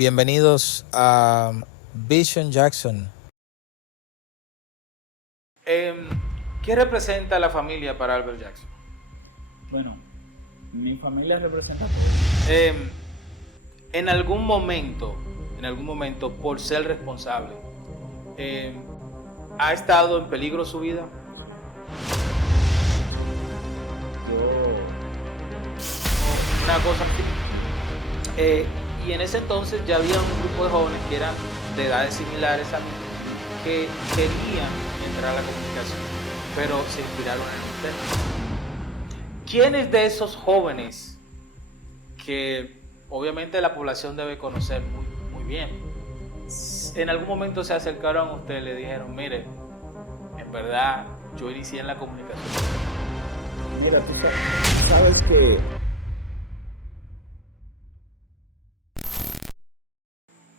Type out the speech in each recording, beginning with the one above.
Bienvenidos a Vision Jackson. ¿Qué representa la familia para Albert Jackson? Bueno, mi familia representa todo. En algún momento, por ser responsable, ¿ha estado en peligro su vida? Una cosa y en ese entonces ya había un grupo de jóvenes que eran de edades similares a mí, que querían entrar a la comunicación, pero se inspiraron en usted. ¿Quiénes de esos jóvenes que obviamente la población debe conocer muy bien, en algún momento se acercaron a usted y le dijeron, mire, en verdad yo inicié en la comunicación? Mira, tú sabes que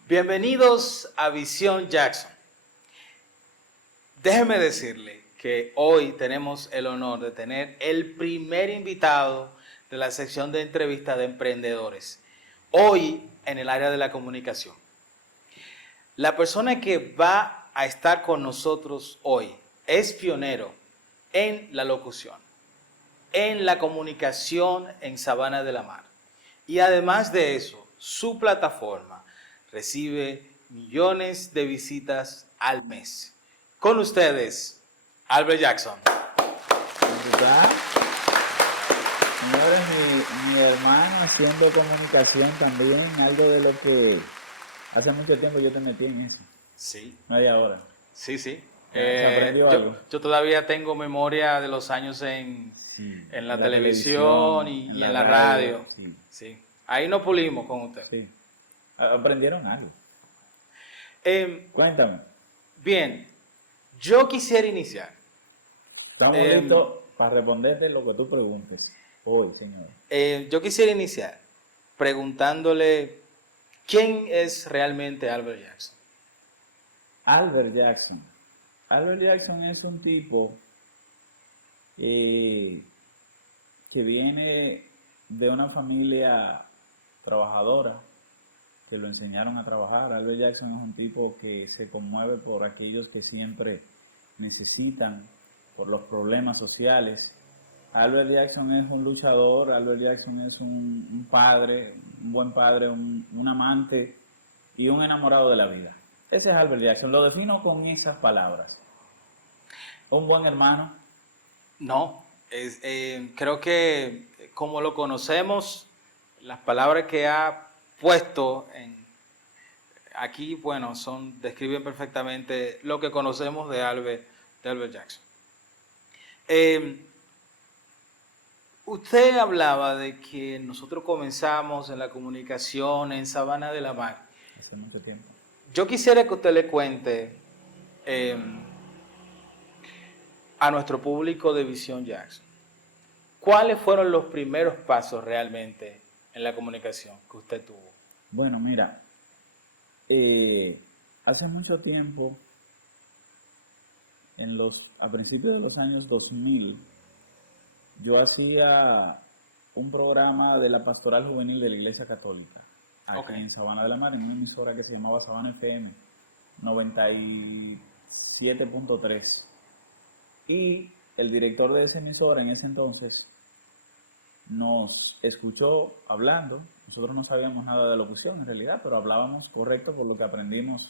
Bienvenidos a Visión Jackson. Déjeme decirle que hoy tenemos el honor de tener el primer invitado de la sección de entrevistas de emprendedores, hoy en el área de la comunicación. La persona que va a estar con nosotros hoy es pionero en la locución, en la comunicación en Sabana de la Mar. Y además de eso, su plataforma recibe millones de visitas al mes. Con ustedes, Albert Jackson. ¿verdad? Señores, mi hermano haciendo comunicación también, algo de lo que hace mucho tiempo yo te metí en eso. Sí. No hay ahora. Sí. ¿Se aprendió algo? Yo todavía tengo memoria de los años en la televisión y en la radio. Sí. Ahí nos pulimos con usted. Sí. Aprendieron algo. Cuéntame. Bien, yo quisiera iniciar. Estamos listos para responderte lo que tú preguntes hoy, señor. Yo quisiera iniciar preguntándole quién es realmente Albert Jackson. Albert Jackson. Albert Jackson es un tipo que viene de una familia trabajadora, que lo enseñaron a trabajar. Albert Jackson es un tipo que se conmueve por aquellos que siempre necesitan, por los problemas sociales. Albert Jackson es un luchador, Albert Jackson es un padre, un buen padre, un amante y un enamorado de la vida. Ese es Albert Jackson, lo defino con esas palabras. Un buen hermano. No, creo que como lo conocemos, las palabras que ha puesto aquí, bueno, describen perfectamente lo que conocemos de Albert Jackson. Usted hablaba de que nosotros comenzamos en la comunicación en Sabana de la Mar. Hace mucho tiempo. Yo quisiera que usted le cuente a nuestro público de Visión Jackson, ¿cuáles fueron los primeros pasos realmente en la comunicación que usted tuvo? Bueno, mira, hace mucho tiempo, a principios de los años 2000, yo hacía un programa de la Pastoral Juvenil de la Iglesia Católica, aquí en Sabana de la Mar, en una emisora que se llamaba Sabana FM 97.3. Y el director de esa emisora en ese entonces nos escuchó hablando. Nosotros no sabíamos nada de locución en realidad, pero hablábamos correcto por lo que aprendimos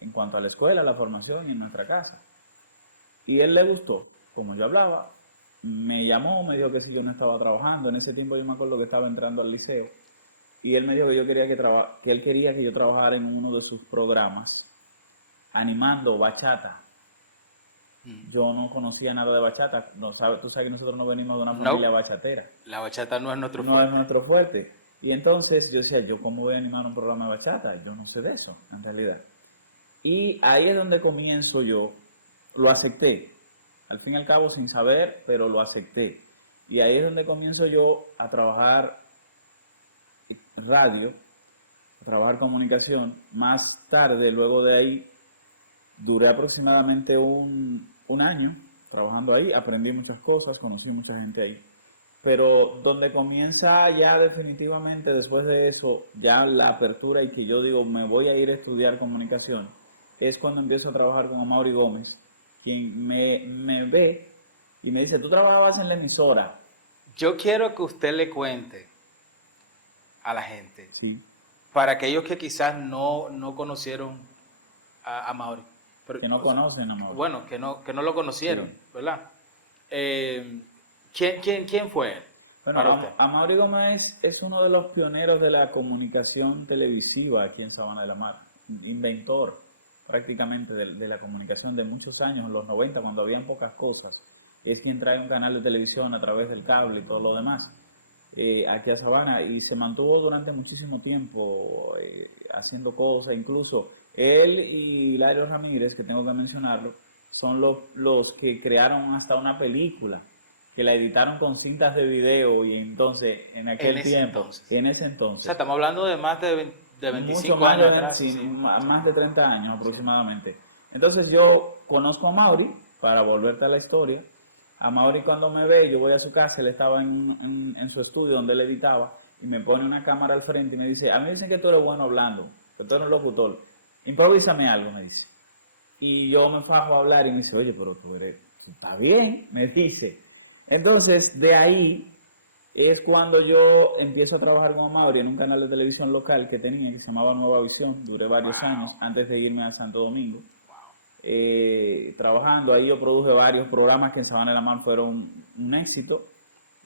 en cuanto a la escuela, la formación y en nuestra casa. Y él le gustó como yo hablaba, me llamó, me dijo que si yo no estaba trabajando. En ese tiempo yo me acuerdo que estaba entrando al liceo y él me dijo que él quería que yo trabajara en uno de sus programas animando bachata. Yo no conocía nada de bachata. Tú sabes que nosotros no venimos de una familia bachatera. La bachata no es nuestro fuerte. No es nuestro fuerte. Y entonces yo decía, ¿yo cómo voy a animar un programa de bachata? Yo no sé de eso, en realidad. Y ahí es donde comienzo yo. Lo acepté. Al fin y al cabo sin saber, pero lo acepté. Y ahí es donde comienzo yo a trabajar radio, a trabajar comunicación. Más tarde, luego de ahí, duré aproximadamente un año trabajando ahí, aprendí muchas cosas, conocí mucha gente ahí. pero donde comienza ya definitivamente después de eso, ya la apertura y que yo digo, me voy a ir a estudiar comunicación, es cuando empiezo a trabajar con Amaury Gómez, quien me ve y me dice, tú trabajabas en la emisora. Yo quiero que usted le cuente a la gente, Sí, para aquellos que quizás no conocieron a Mauri. Pero, que no o sea, conocen a Amaury. bueno, que no lo conocieron, Sí. ¿verdad? ¿Quién fue él Bueno, para usted? Amaury Gómez es uno de los pioneros de la comunicación televisiva aquí en Sabana de la Mar, inventor prácticamente de la comunicación de muchos años, en los 90, cuando habían pocas cosas. Es quien trae un canal de televisión a través del cable y todo lo demás aquí a Sabana y se mantuvo durante muchísimo tiempo haciendo cosas, incluso él y Hilario Ramírez, que tengo que mencionarlo, son los que crearon hasta una película que la editaron con cintas de video y entonces en En aquel ese tiempo, entonces. en ese O entonces, sea, estamos hablando de más de mucho 25 más años de, atrás. sí, Sí, sí. más de 30 años aproximadamente. Entonces yo conozco a Mauri, para volverte a la historia, a Mauri cuando me ve, yo voy a su casa, él estaba en su estudio donde él editaba y me pone una cámara al frente y me dice, a mí me dicen que tú eres bueno hablando, que tú eres un locutor, improvísame algo, me dice. Y yo me fajo a hablar y me dice, oye, pero tú estás bien, me dice. Entonces, de ahí es cuando yo empiezo a trabajar con Mauri en un canal de televisión local que tenía, que se llamaba Nueva Visión, duré varios años antes de irme a Santo Domingo. Trabajando ahí yo produje varios programas que en Sabana de la Mar fueron un éxito.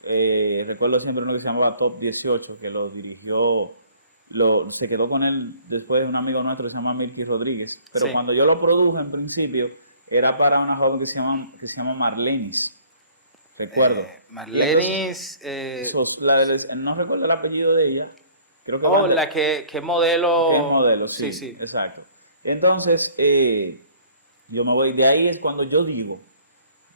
Recuerdo siempre uno que se llamaba Top 18, que lo dirigió, se quedó con él después un amigo nuestro que se llama Milky Rodríguez. Pero Sí. cuando yo lo produje en principio, era para una joven que se llama Marlenis, recuerdo. Y entonces, Marlenis, no recuerdo el apellido de ella, creo que la que que es modelo. modelo, Sí, sí, sí. exacto. Entonces, yo me voy, de ahí es cuando yo digo,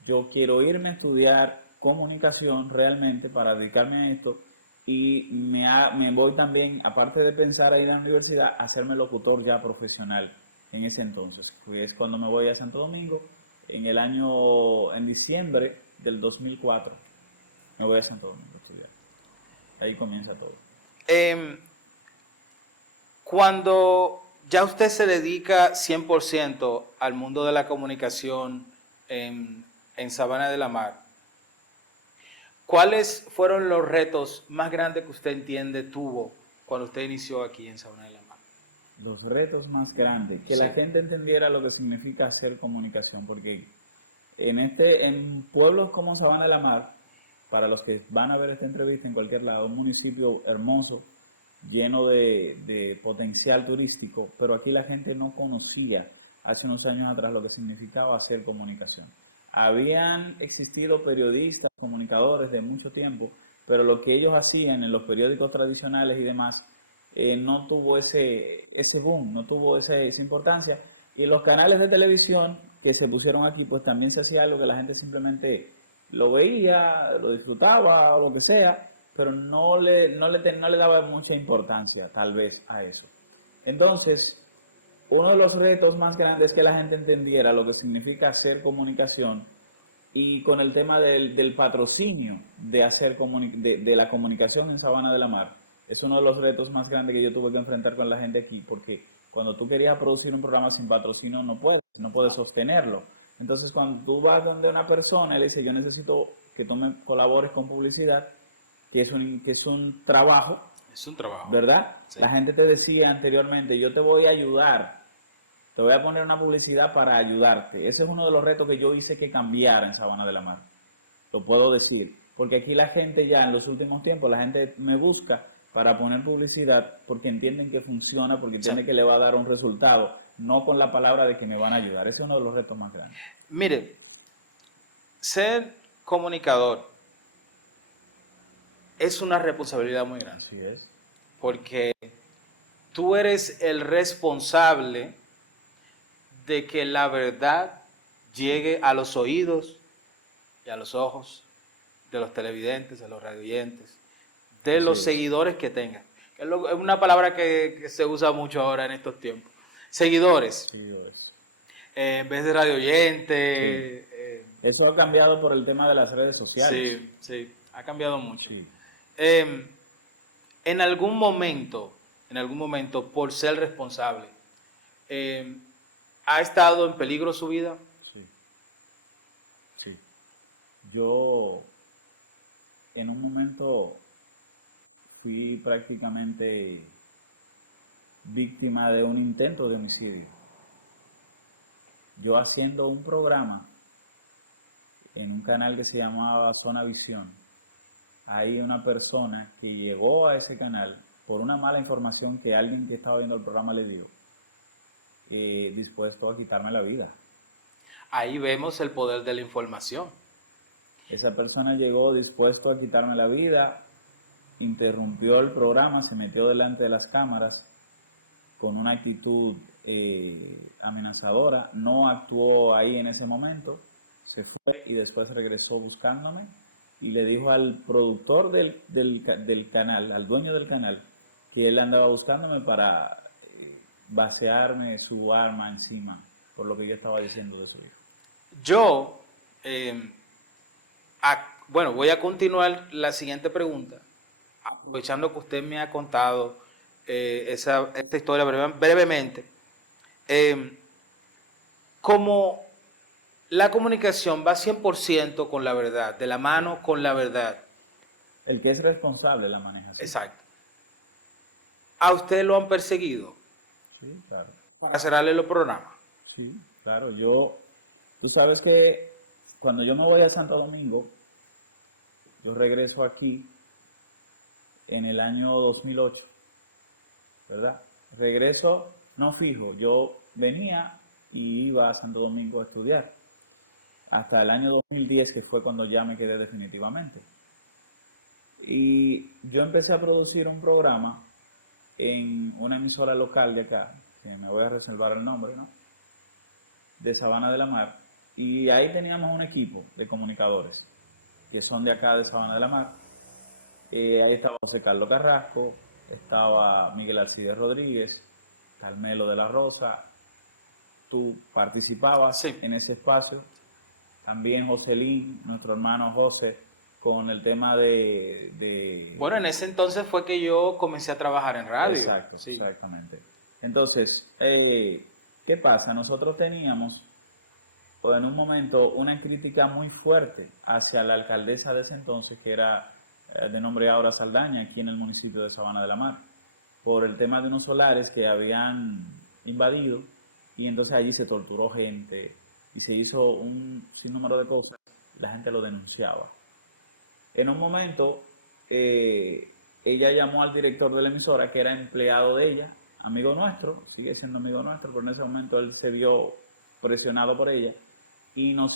yo quiero irme a estudiar comunicación realmente para dedicarme a esto y me voy también, aparte de pensar a ir a la universidad, a hacerme locutor ya profesional en ese entonces, que es cuando me voy a Santo Domingo, en diciembre del 2004, me voy a Santo Domingo a estudiar. Ahí comienza todo. Em, Cuando ya usted se dedica 100% al mundo de la comunicación en Sabana de la Mar, ¿cuáles fueron los retos más grandes que usted entiende tuvo cuando usted inició aquí en Sabana de la Mar? Los retos más grandes, que Sí, la gente entendiera lo que significa hacer comunicación, porque en pueblos como Sabana de la Mar, para los que van a ver esta entrevista en cualquier lado, un municipio hermoso, lleno de potencial turístico, pero aquí la gente no conocía hace unos años atrás lo que significaba hacer comunicación. Habían existido periodistas, comunicadores de mucho tiempo, pero lo que ellos hacían en los periódicos tradicionales y demás no tuvo ese boom, no tuvo esa importancia. Y los canales de televisión que se pusieron aquí, pues también se hacía algo que la gente simplemente lo veía, lo disfrutaba o lo que sea, pero no le daba mucha importancia tal vez a eso. Entonces, uno de los retos más grandes es que la gente entendiera lo que significa hacer comunicación y con el tema del patrocinio de la comunicación en Sabana de la Mar. Es uno de los retos más grandes que yo tuve que enfrentar con la gente aquí, porque cuando tú querías producir un programa sin patrocinio no puedes sostenerlo. Entonces cuando tú vas donde una persona y le dices, yo necesito que tú me colabores con publicidad, que es un trabajo, es un trabajo. ¿verdad? Sí. La gente te decía anteriormente, yo te voy a ayudar, te voy a poner una publicidad para ayudarte. Ese es uno de los retos que yo hice que cambiara en Sabana de la Mar. Lo puedo decir. Porque aquí la gente ya en los últimos tiempos, la gente me busca para poner publicidad porque entienden que funciona, porque entienden que le va a dar un resultado, no con la palabra de que me van a ayudar. Ese es uno de los retos más grandes. Mire, ser comunicador es una responsabilidad muy grande. Así es. Porque tú eres el responsable de que la verdad llegue a los oídos y a los ojos de los televidentes, de los radioyentes, de los seguidores que tengan. Es una palabra que se usa mucho ahora en estos tiempos. Seguidores. En vez de radioyentes. Eso ha cambiado por el tema de las redes sociales. Sí, sí. Ha cambiado mucho. Sí. En algún momento, por ser responsable, ¿ha estado en peligro su vida? Sí, sí. Yo en un momento fui prácticamente víctima de un intento de homicidio. Yo haciendo un programa en un canal que se llamaba Zona Visión, hay una persona que llegó a ese canal por una mala información que alguien que estaba viendo el programa le dio, dispuesto a quitarme la vida. Ahí vemos el poder de la información. Esa persona llegó dispuesto a quitarme la vida, interrumpió el programa, se metió delante de las cámaras con una actitud amenazadora, no actuó ahí en ese momento, se fue y después regresó buscándome y le dijo al productor del canal, al dueño del canal, que él andaba buscándome para vaciarme su arma encima por lo que yo estaba diciendo de su hijo. Yo, bueno, voy a continuar la siguiente pregunta, aprovechando que usted me ha contado esta historia brevemente. Como la comunicación va 100% con la verdad, de la mano con la verdad. El que es responsable la maneja. ¿Sí? Exacto. ¿A usted lo han perseguido? Sí, claro. Para cerrarle los programas. Sí, claro. Tú sabes que cuando yo me voy a Santo Domingo, yo regreso aquí en el año 2008, ¿verdad? Regreso no fijo, yo venía y iba a Santo Domingo a estudiar hasta el año 2010, que fue cuando ya me quedé definitivamente. Y yo empecé a producir un programa en una emisora local de acá, que me voy a reservar el nombre, ¿no? De Sabana de la Mar, y ahí teníamos un equipo de comunicadores que son de acá de Sabana de la Mar. Ahí estaba José Carlos Carrasco, estaba Miguel Alcides Rodríguez, Carmelo de la Rosa, tú participabas Sí. en ese espacio, también Joselín, nuestro hermano José, con el tema de... Bueno, en ese entonces fue que yo comencé a trabajar en radio. Exacto, Sí. exactamente. Entonces, ¿qué pasa? Nosotros teníamos en un momento una crítica muy fuerte hacia la alcaldesa de ese entonces, que era de nombre Aura Saldaña, aquí en el municipio de Sabana de la Mar, por el tema de unos solares que habían invadido, y entonces allí se torturó gente y se hizo un sinnúmero de cosas, la gente lo denunciaba. En un momento, ella llamó al director de la emisora, que era empleado de ella, amigo nuestro, sigue siendo amigo nuestro, pero en ese momento él se vio presionado por ella, y nos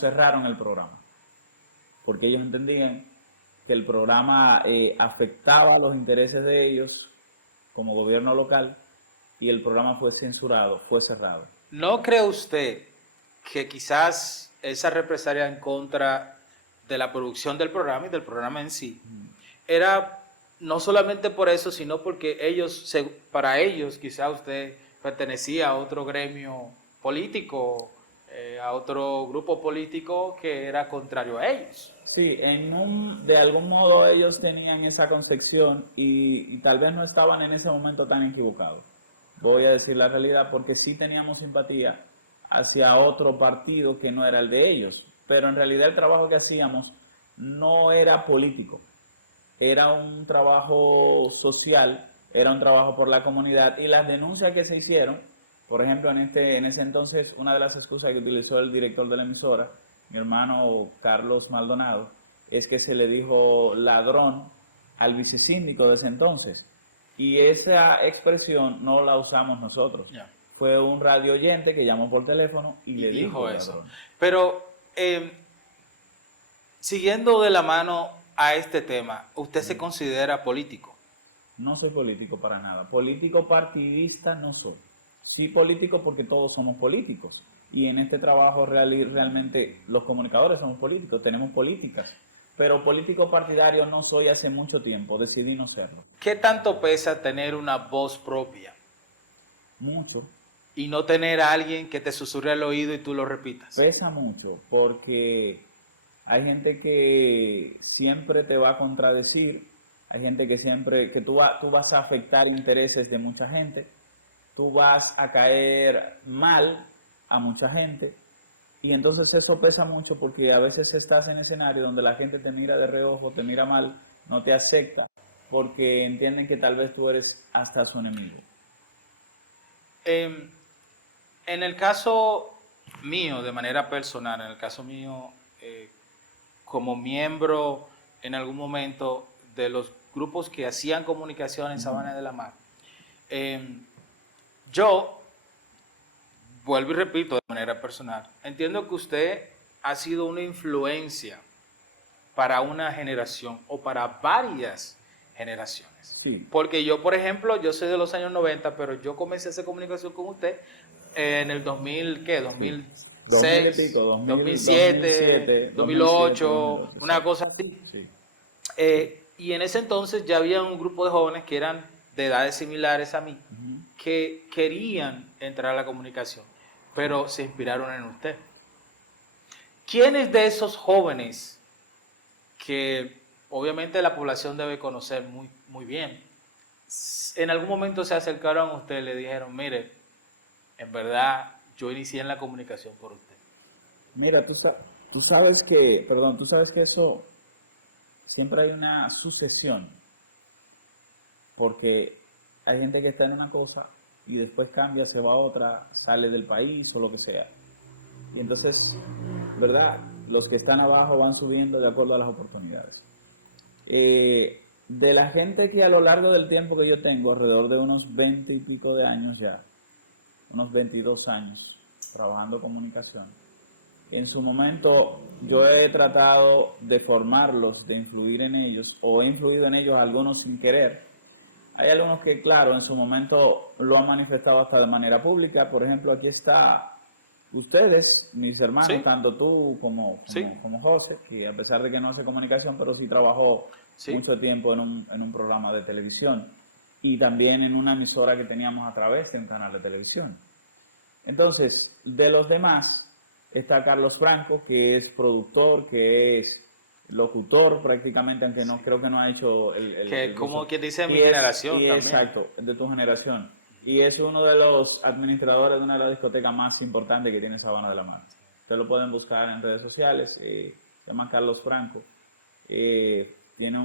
cerraron el programa, porque ellos entendían que el programa afectaba los intereses de ellos como gobierno local, y el programa fue censurado, fue cerrado. ¿No cree usted que quizás esa represalia en contra de la producción del programa y del programa en sí era no solamente por eso, sino porque para ellos quizás usted pertenecía a otro gremio político, a otro grupo político que era contrario a ellos? Sí, de algún modo ellos tenían esa concepción y tal vez no estaban en ese momento tan equivocados. Voy a decir la realidad, porque sí teníamos simpatía hacia otro partido que no era el de ellos, pero en realidad el trabajo que hacíamos no era político, era un trabajo social, era un trabajo por la comunidad, y las denuncias que se hicieron, por ejemplo, en ese entonces, una de las excusas que utilizó el director de la emisora, mi hermano Carlos Maldonado, es que se le dijo ladrón al vicesíndico de ese entonces. Y esa expresión no la usamos nosotros. Ya. Fue un radio oyente que llamó por teléfono y le dijo eso. ladrón. Pero, siguiendo de la mano a este tema, ¿usted se considera político? No soy político para nada. Político partidista no soy. Sí político porque todos somos políticos. Y en este trabajo realmente los comunicadores somos políticos, tenemos políticas. Pero político partidario no soy hace mucho tiempo, decidí no serlo. ¿Qué tanto pesa tener una voz propia? Mucho. Y no tener a alguien que te susurre al oído y tú lo repitas. Pesa mucho porque Hay gente que siempre te va a contradecir, hay gente que siempre, que tú vas a afectar intereses de mucha gente, tú vas a caer mal a mucha gente, y entonces eso pesa mucho porque a veces estás en escenario donde la gente te mira de reojo, te mira mal, no te acepta, porque entienden que tal vez tú eres hasta su enemigo. En el caso mío, de manera personal, en el caso mío, como miembro en algún momento de los grupos que hacían comunicación en Sabana de la Mar, yo, vuelvo y repito de manera personal, entiendo que usted ha sido una influencia para una generación o para varias generaciones. Sí. Porque yo, por ejemplo, yo soy de los años 90, pero yo comencé a hacer comunicación con usted en el 2000, ¿qué? Sí. 2000 y 2006, pico, 2000, 2007, 2007, 2007, 2008, 2008, una cosa así. sí. Y en ese entonces ya había un grupo de jóvenes que eran de edades similares a mí, Ujú. que querían entrar a la comunicación, pero se inspiraron en usted. ¿Quiénes de esos jóvenes que obviamente la población debe conocer muy, muy bien, en algún momento se acercaron a usted y le dijeron, mire, en verdad yo inicié en la comunicación por usted? Mira, tú sabes que, perdón, tú sabes que eso siempre hay una sucesión, porque hay gente que está en una cosa y después cambia, se va a otra, sale del país o lo que sea. Y entonces, ¿verdad? Los que están abajo van subiendo de acuerdo a las oportunidades. De la gente que a lo largo del tiempo que yo tengo, alrededor de unos 20 y pico de años ya, unos 22 años trabajando comunicación, en su momento yo he tratado de formarlos, de influir en ellos, o he influido en ellos algunos sin querer. Hay algunos que, claro, en su momento lo han manifestado hasta de manera pública. Por ejemplo, aquí está ustedes, mis hermanos, Sí, tanto tú sí, como José, que a pesar de que no hace comunicación, pero sí trabajó sí. mucho tiempo en un programa de televisión y también en una emisora que teníamos a través de un canal de televisión. Entonces, de los demás está Carlos Franco, que es productor, que es locutor prácticamente, aunque no Sí. creo que no ha hecho Que como quien dice mi y es, generación y también. exacto, de tu generación. Y es uno de los administradores de una de las discotecas más importantes que tiene Sabana de la Mar. Ustedes lo pueden buscar en redes sociales, se llama Carlos Franco. Tiene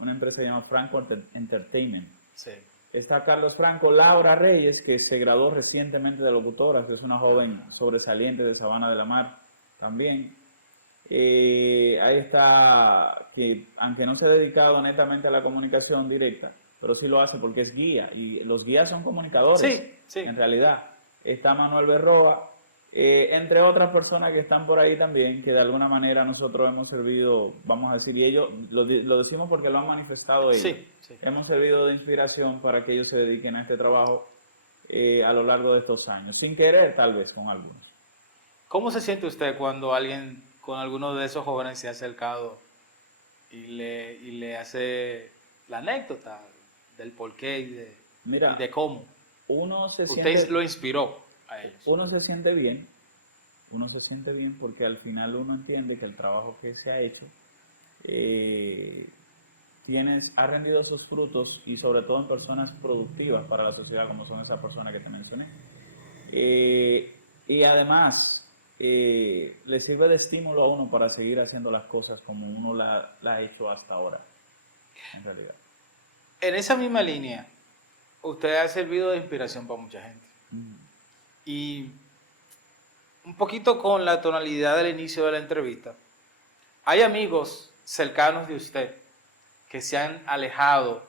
una empresa llamada Franco Entertainment. Sí. Está Carlos Franco, Laura Reyes, que se graduó recientemente de locutora, que es una joven sobresaliente de Sabana de la Mar también. Ahí está, que aunque no se ha dedicado netamente a la comunicación directa, pero sí lo hace porque es guía, y los guías son comunicadores, Sí, sí. en realidad. Está Manuel Berroa, entre otras personas que están por ahí también, que de alguna manera nosotros hemos servido, vamos a decir, y ellos, lo decimos porque lo han manifestado ellos, Sí, sí. hemos servido de inspiración para que ellos se dediquen a este trabajo a lo largo de estos años, sin querer tal vez con algunos. ¿Cómo se siente usted cuando alguien con alguno de esos jóvenes se ha acercado y le hace la anécdota del por qué y Mira, de cómo uno se usted siente, lo inspiró a ellos? uno se siente bien, uno se siente bien porque al final uno entiende que el trabajo que se ha hecho eh, ha rendido sus frutos y sobre todo en personas productivas para la sociedad como son esas personas que te mencioné. Y además le sirve de estímulo a uno para seguir haciendo las cosas como uno la ha hecho hasta ahora, en realidad. En esa misma línea, usted ha servido de inspiración para mucha gente. Mm. Y un poquito con la tonalidad del inicio de la entrevista, hay amigos cercanos de usted que se han alejado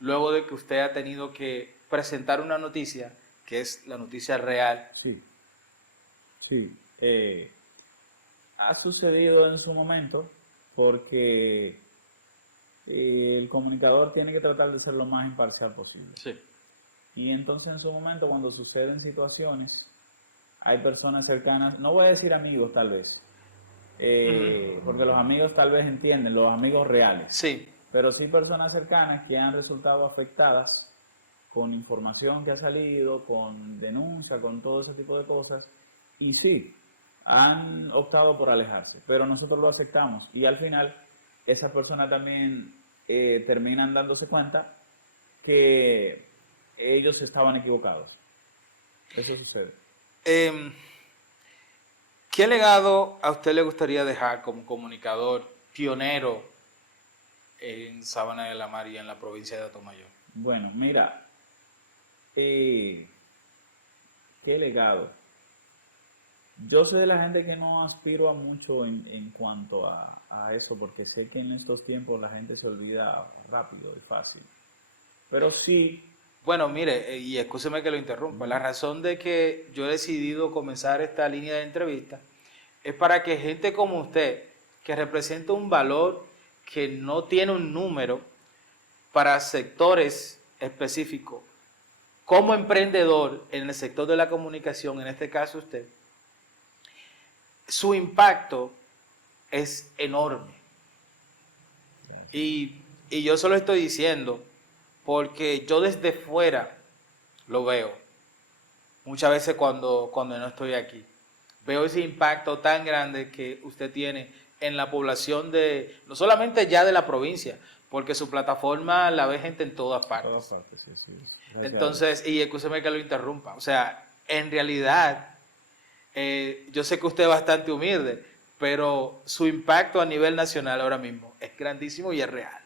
luego de que usted ha tenido que presentar una noticia que es la noticia real. Sí, sí. Ha sucedido en su momento porque el comunicador tiene que tratar de ser lo más imparcial posible. Sí. Y entonces en su momento cuando suceden situaciones, hay personas cercanas, no voy a decir amigos tal vez, porque los amigos tal vez entienden, los amigos reales, Sí. pero sí personas cercanas que han resultado afectadas con información que ha salido, con denuncia, con todo ese tipo de cosas. Y sí, han optado por alejarse, pero nosotros lo aceptamos y al final esas personas también terminan dándose cuenta que ellos estaban equivocados. Eso sucede. Em, ¿Qué legado a usted le gustaría dejar como comunicador pionero en Sabana de la Mar y en la provincia de Atomayor? Bueno, mira, qué legado. Yo soy de la gente que no aspiro a mucho en cuanto a eso, porque sé que en estos tiempos la gente se olvida rápido y fácil. Pero sí, Bueno, mire, y escúcheme que lo interrumpa, la razón de que yo he decidido comenzar esta línea de entrevista es para que gente como usted, que representa un valor que no tiene un número para sectores específicos, como emprendedor en el sector de la comunicación, en este caso usted, su impacto es enorme. Y yo se lo estoy diciendo porque yo desde fuera lo veo, muchas veces cuando no estoy aquí. Veo ese impacto tan grande que usted tiene en la población de, no solamente ya de la provincia, porque su plataforma la ve gente en todas en todas partes. partes, sí, sí. Gracias a Dios. Entonces, y escúcheme que lo interrumpa, o sea, en realidad, yo sé que usted es bastante humilde, pero su impacto a nivel nacional ahora mismo es grandísimo y es real.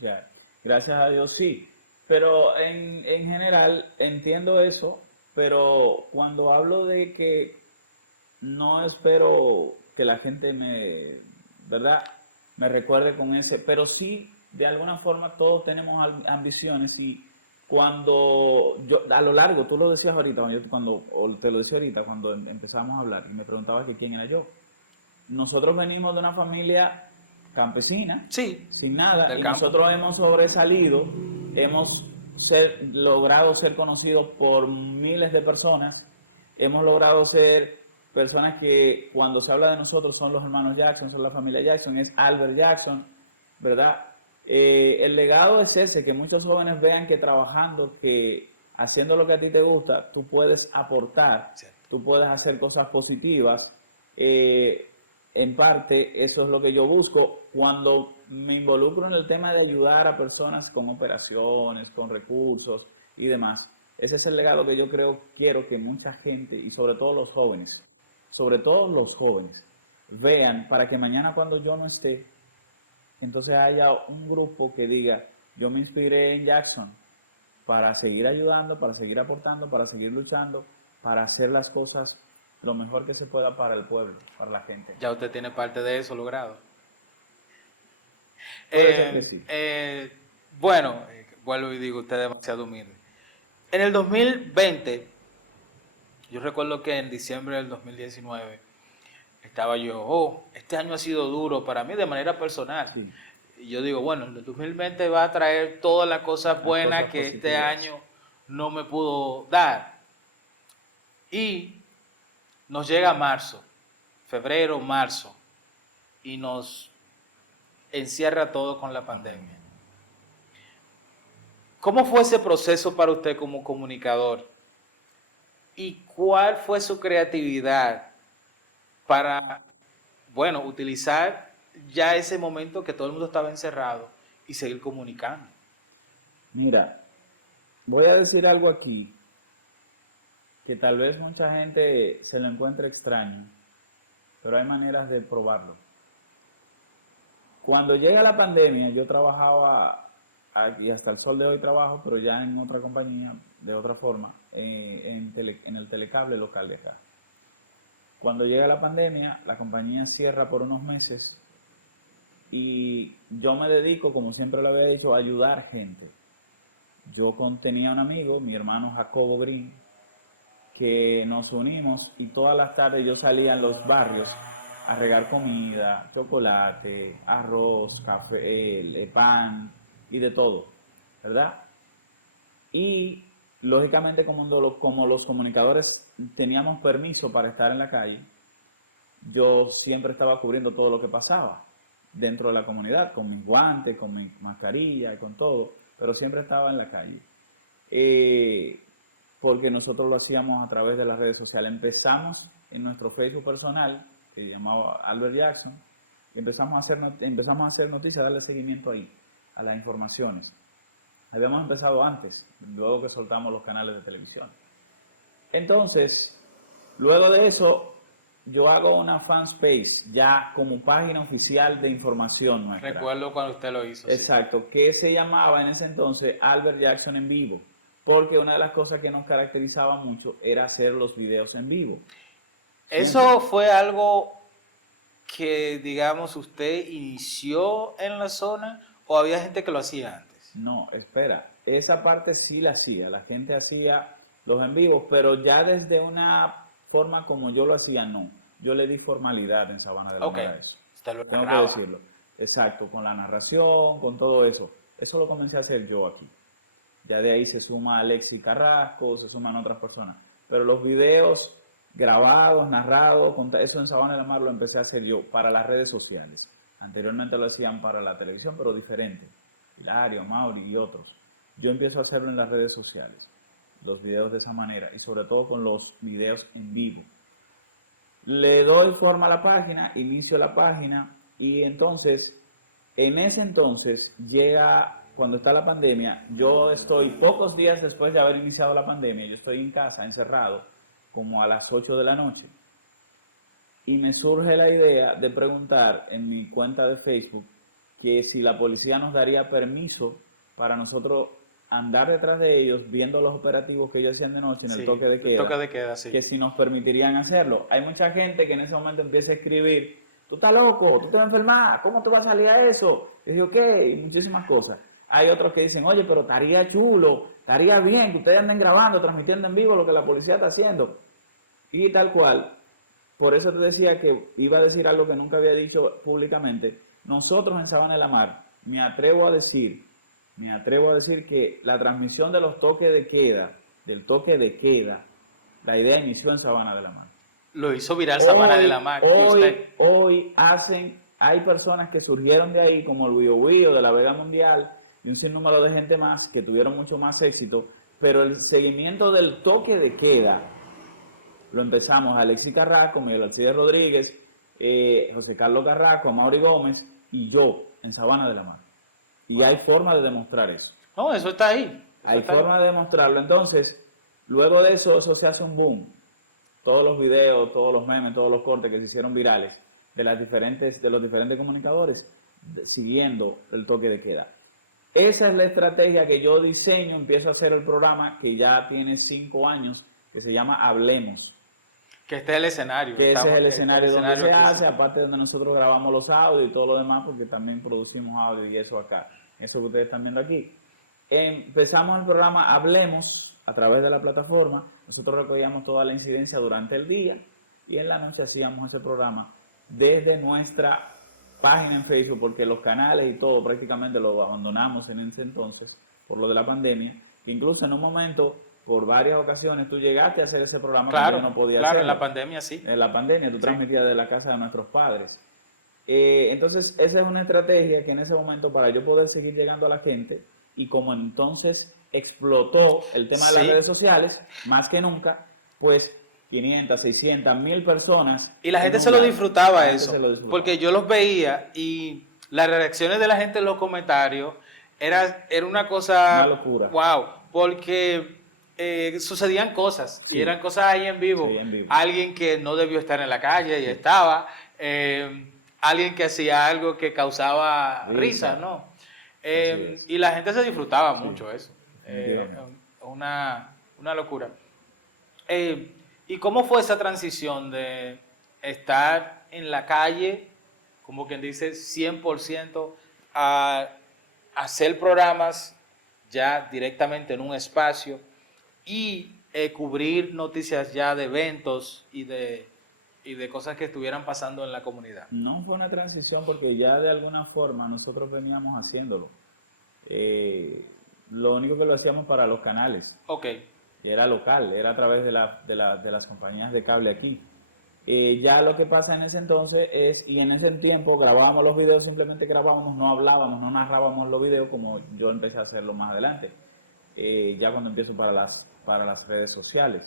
Ya, gracias a Dios sí. Pero en general entiendo eso, pero cuando hablo de que no espero que la gente ¿verdad? Me recuerde con ese, pero sí, de alguna forma todos tenemos ambiciones y cuando yo, a lo largo, tú lo decías ahorita, o te lo decía ahorita cuando empezamos a hablar y me preguntabas que quién era yo. Nosotros venimos de una familia campesina, Sí, sin nada, del y campo. nosotros hemos sobresalido, hemos logrado ser conocidos por miles de personas, hemos logrado ser personas que cuando se habla de nosotros son los hermanos Jackson, son la familia Jackson, es Albert Jackson, ¿verdad? El legado es ese, que muchos jóvenes vean que trabajando, que haciendo lo que a ti te gusta, tú puedes aportar, Cierto. tú puedes hacer cosas positivas. Eh, en parte, eso es lo que yo busco cuando me involucro en el tema de ayudar a personas con operaciones, con recursos y demás. Ese es el legado que yo quiero que mucha gente y sobre todo los jóvenes, vean para que mañana cuando yo no esté, entonces haya un grupo que diga, yo me inspiré en Jackson para seguir ayudando, para seguir aportando, para seguir luchando, para hacer las cosas lo mejor que se pueda para el pueblo, para la gente. Ya usted tiene parte de eso logrado. Puede ser que sí. Bueno, vuelvo y digo, usted es demasiado humilde. En el 2020, yo recuerdo que en diciembre del 2019 estaba yo, este año ha sido duro para mí de manera personal. Sí, Y yo digo, bueno, el 2020 va a traer todas las cosas las buenas cosas que este positivas. año no me pudo dar. Y nos llega marzo, febrero, marzo, y nos encierra todo con la pandemia. ¿Cómo fue ese proceso para usted como comunicador? ¿Y cuál fue su creatividad para, bueno, utilizar ya ese momento que todo el mundo estaba encerrado y seguir comunicando? Mira, voy a decir algo aquí que tal vez mucha gente se lo encuentre extraño, pero hay maneras de probarlo. Cuando llega la pandemia, yo trabajaba, y hasta el sol de hoy trabajo, pero ya en otra compañía, de otra forma, en el telecable local de acá. Cuando llega la pandemia, la compañía cierra por unos meses y yo me dedico, como siempre lo había dicho, a ayudar gente. Tenía un amigo, mi hermano Jacobo Green, que nos unimos y todas las tardes yo salía en los barrios a regar comida, chocolate, arroz, café, pan y de todo, ¿verdad? Y lógicamente como los comunicadores teníamos permiso para estar en la calle, yo siempre estaba cubriendo todo lo que pasaba dentro de la comunidad, con mis guantes, con mi mascarilla y con todo, pero siempre estaba en la calle. Porque nosotros lo hacíamos a través de las redes sociales. Empezamos en nuestro Facebook personal, que se llamaba Albert Jackson, y empezamos a hacer noticias, darle seguimiento ahí, a las informaciones. Habíamos empezado antes, luego que soltamos los canales de televisión. Entonces, luego de eso, yo hago una fanspace ya como página oficial de información nuestra. Recuerdo cuando usted lo hizo. Exacto, sí. que se llamaba en ese entonces Albert Jackson en vivo, porque una de las cosas que nos caracterizaba mucho era hacer los videos en vivo. ¿Eso fue algo que, digamos, usted inició en la zona o había gente que lo hacía antes? No, espera, esa parte sí la hacía, la gente hacía los en vivos, pero ya desde una forma como yo lo hacía, no. Yo le di formalidad en Sabana de la Mar a eso. Usted lo Tengo narraba. que decirlo. Exacto, con la narración, con todo eso. Eso lo comencé a hacer yo aquí. Ya de ahí se suma Alexis Carrasco, se suman otras personas. Pero los videos grabados, narrados, eso en Sabana de la Mar lo empecé a hacer yo para las redes sociales. Anteriormente lo hacían para la televisión, pero diferente. Hilario, Mauri y otros. Yo empiezo a hacerlo en las redes sociales, los videos de esa manera, y sobre todo con los videos en vivo. Le doy forma a la página, inicio la página, y entonces, en ese entonces, llega, cuando está la pandemia, yo estoy pocos días después de haber iniciado la pandemia, yo estoy en casa, encerrado, como a las 8 de la noche, y me surge la idea de preguntar en mi cuenta de Facebook que si la policía nos daría permiso para nosotros andar detrás de ellos viendo los operativos que ellos hacían de noche en el toque de queda, sí. que si nos permitirían hacerlo. Hay mucha gente que en ese momento empieza a escribir, tú estás loco, tú te vas a enfermar, ¿cómo tú vas a salir a eso? Y digo, ¿qué? Y muchísimas cosas. Hay otros que dicen, oye, pero estaría chulo, estaría bien que ustedes anden grabando, transmitiendo en vivo lo que la policía está haciendo. Y tal cual, por eso te decía que iba a decir algo que nunca había dicho públicamente. Nosotros en Sabana de la Mar, me atrevo a decir que la transmisión de los toques de queda, del toque de queda, la idea inició en Sabana de la Mar. Lo hizo viral Sabana de la Mar. Hoy hay personas que surgieron de ahí, como el Wio Wio de la Vega Mundial, y un sinnúmero de gente más que tuvieron mucho más éxito, pero el seguimiento del toque de queda lo empezamos a Alexis Carrasco, Miguel Alcides Rodríguez, José Carlos Carrasco, Mauri Gómez y yo en Sabana de la Mar. Y hay forma de demostrar eso. No, eso está ahí. Hay forma de demostrarlo. Entonces, luego de eso se hace un boom. Todos los videos, todos los memes, todos los cortes que se hicieron virales de los diferentes comunicadores siguiendo el toque de queda. Esa es la estrategia que yo diseño, empiezo a hacer el programa que ya tiene 5 años, que se llama Hablemos. Que este es el escenario. Que ese es el escenario donde se hace, aparte donde nosotros grabamos los audios y todo lo demás, porque también producimos audio y eso acá, eso que ustedes están viendo aquí. Empezamos el programa Hablemos a través de la plataforma, nosotros recogíamos toda la incidencia durante el día y en la noche hacíamos ese programa desde nuestra página en Facebook, porque los canales y todo prácticamente lo abandonamos en ese entonces por lo de la pandemia, que incluso en un momento, por varias ocasiones, tú llegaste a hacer ese programa, claro, que yo no podía claro, hacerlo. En la pandemia sí. En la pandemia, tú sí. transmitías de la casa de nuestros padres. Entonces, esa es una estrategia que en ese momento, para yo poder seguir llegando a la gente, y como entonces explotó el tema de las redes sociales, más que nunca, pues 500, 600, 1000 personas. Y la gente se lo disfrutaba eso, porque yo los veía y las reacciones de la gente en los comentarios era una cosa... Una locura. Wow, porque sucedían cosas, y eran cosas ahí en vivo. Sí, en vivo. Alguien que no debió estar en la calle y estaba, alguien que hacía algo que causaba risa, ¿no? Y la gente se disfrutaba mucho eso. Una locura. ¿Y cómo fue esa transición de estar en la calle, como quien dice, 100%, a hacer programas ya directamente en un espacio y cubrir noticias ya de eventos y de cosas que estuvieran pasando en la comunidad? No fue una transición porque ya de alguna forma nosotros veníamos haciéndolo. Lo único que lo hacíamos para los canales. Ok. Era local, era a través de las compañías de cable aquí. Ya lo que pasa en ese entonces es, y en ese tiempo grabábamos los videos, simplemente grabábamos, no hablábamos, no narrábamos los videos como yo empecé a hacerlo más adelante, ya cuando empiezo para las redes sociales.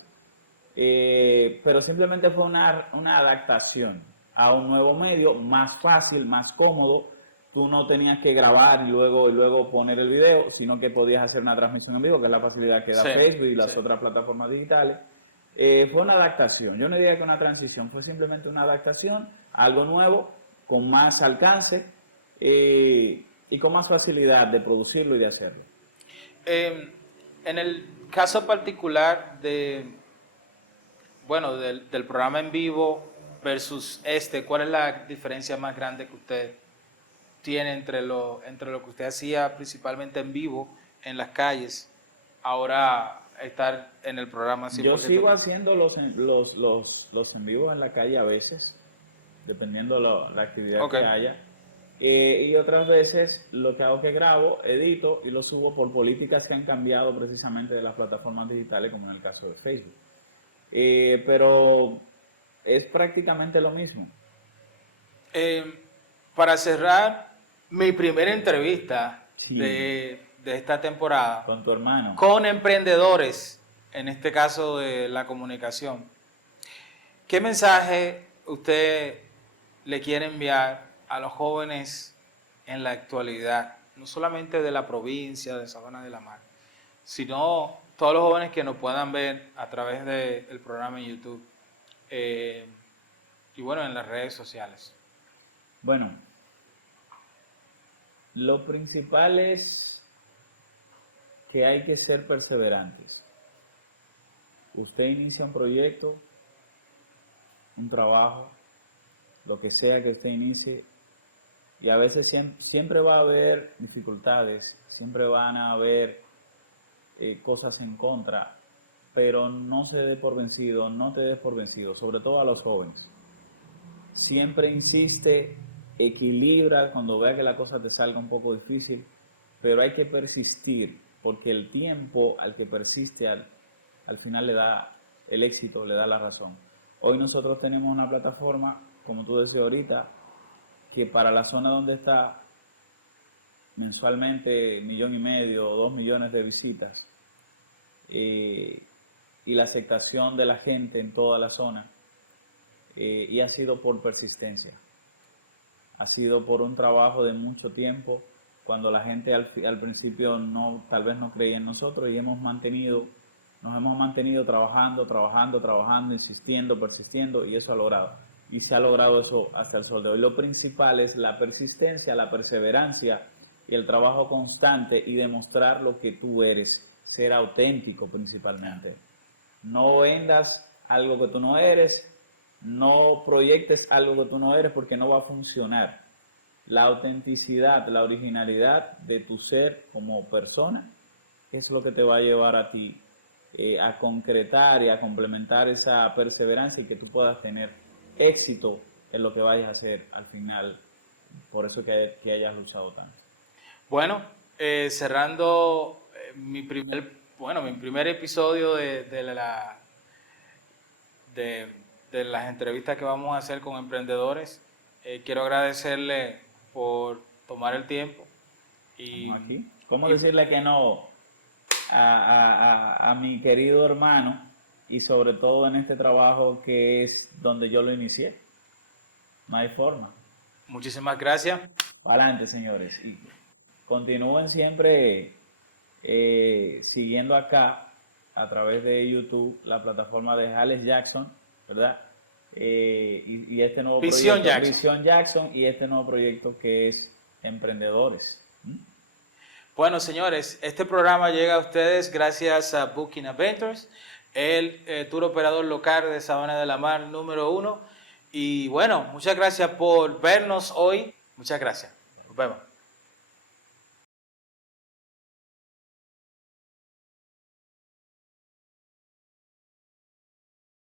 pero simplemente fue una adaptación a un nuevo medio, más fácil, más cómodo. Tú no tenías que grabar y luego poner el video, sino que podías hacer una transmisión en vivo, que es la facilidad que da Sí, Facebook y las sí. otras plataformas digitales. Fue una adaptación, yo no diría que una transición, fue simplemente una adaptación a algo nuevo, con más alcance y con más facilidad de producirlo y de hacerlo. En el caso particular del programa en vivo versus ¿cuál es la diferencia más grande que usted tiene entre lo que usted hacía principalmente en vivo en las calles, ahora estar en el programa 100% Yo sigo vivo? haciendo los en vivos en la calle a veces, dependiendo la actividad Ok. que haya. Y otras veces lo que hago es que grabo, edito y lo subo por políticas que han cambiado precisamente de las plataformas digitales, como en el caso de Facebook. Pero es prácticamente lo mismo. Eh, para cerrar mi primera entrevista Sí, de esta temporada con tu hermano. con emprendedores, en este caso de la comunicación, ¿qué mensaje usted le quiere enviar a los jóvenes en la actualidad? No solamente de la provincia de Sabana de la Mar, sino todos los jóvenes que nos puedan ver a través del programa en YouTube eh, y bueno, en las redes sociales. Bueno, lo principal es que hay que ser perseverantes. Usted inicia un proyecto, un trabajo, lo que sea que usted inicie, y a veces siempre va a haber dificultades, siempre van a haber cosas en contra, pero no se dé por vencido, no te des por vencido, sobre todo a los jóvenes. Siempre insiste, equilibra cuando vea que la cosa te salga un poco difícil, pero hay que persistir, porque el tiempo al que persiste al final le da el éxito, le da la razón. Hoy nosotros tenemos una plataforma, como tú decías ahorita, que para la zona donde está mensualmente 1,500,000 o 2 millones de visitas, y la aceptación de la gente en toda la zona, y ha sido por persistencia, ha sido por un trabajo de mucho tiempo, cuando la gente al principio tal vez no creía en nosotros, y nos hemos mantenido trabajando, insistiendo, persistiendo, y eso ha logrado. Y se ha logrado eso hasta el sol de hoy. Lo principal es la persistencia, la perseverancia y el trabajo constante y demostrar lo que tú eres, ser auténtico principalmente. No vendas algo que tú no eres, no proyectes algo que tú no eres, porque no va a funcionar. La autenticidad, la originalidad de tu ser como persona es lo que te va a llevar a ti a concretar y a complementar esa perseverancia, y que tú puedas tener éxito en lo que vayas a hacer al final. Por eso que hayas luchado tanto. Bueno, cerrando mi primer episodio de las entrevistas que vamos a hacer con emprendedores, quiero agradecerle por tomar el tiempo y, Aquí, ¿cómo y decirle que no a mi querido hermano, y sobre todo en este trabajo que es donde yo lo inicié? No hay forma. muchísimas gracias. Para adelante, señores. Y continúen siempre siguiendo acá a través de YouTube la plataforma de Alex Jackson, ¿verdad? Y este nuevo Visión proyecto, Jackson. Visión Jackson, y este nuevo proyecto que es Emprendedores. Bueno, señores, este programa llega a ustedes gracias a Booking Adventures, el tour operador local de Sabana de la Mar número 1. Y bueno, muchas gracias por vernos hoy. Muchas gracias. Nos vemos.